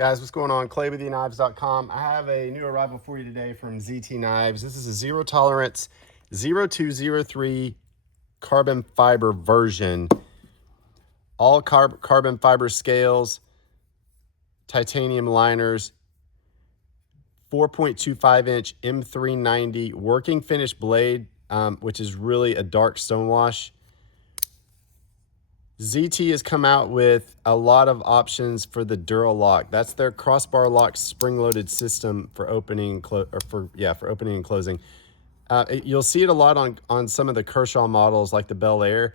Guys, what's going on? Clay with EKNIVES.com. I have a new arrival for you today from ZT Knives. This is a zero tolerance 0203 carbon fiber version. All carbon fiber scales, titanium liners, 4.25 inch M390 working finish blade, which is really a dark stonewash. ZT has come out with a lot of options for the DuraLock. That's their crossbar lock spring-loaded system for opening for opening and closing. You'll see it a lot on some of the Kershaw models like the Bel Air.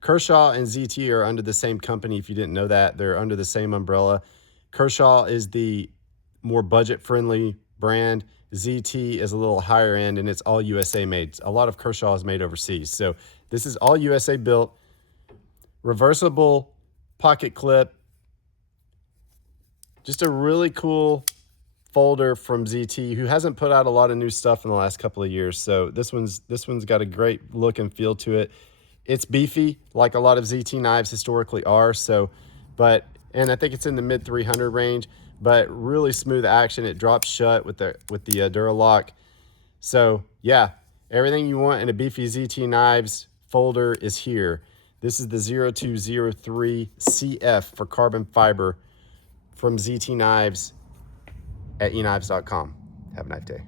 Kershaw and ZT are under the same company. If you didn't know that, they're under the same umbrella. Kershaw is the more budget-friendly brand. ZT is a little higher end, and it's all USA made. A lot of Kershaw is made overseas. So this is all USA built. Reversible pocket clip. Just a really cool folder from ZT, who hasn't put out a lot of new stuff in the last couple of years. So this one's got a great look and feel to it. It's beefy, like a lot of ZT knives historically are. And I think it's in the mid 300 range, but really smooth action. It drops shut with the DuraLock. So yeah, everything you want in a beefy ZT knives folder is here. This is the 0203 CF for carbon fiber from ZT Knives at eknives.com. Have a nice day.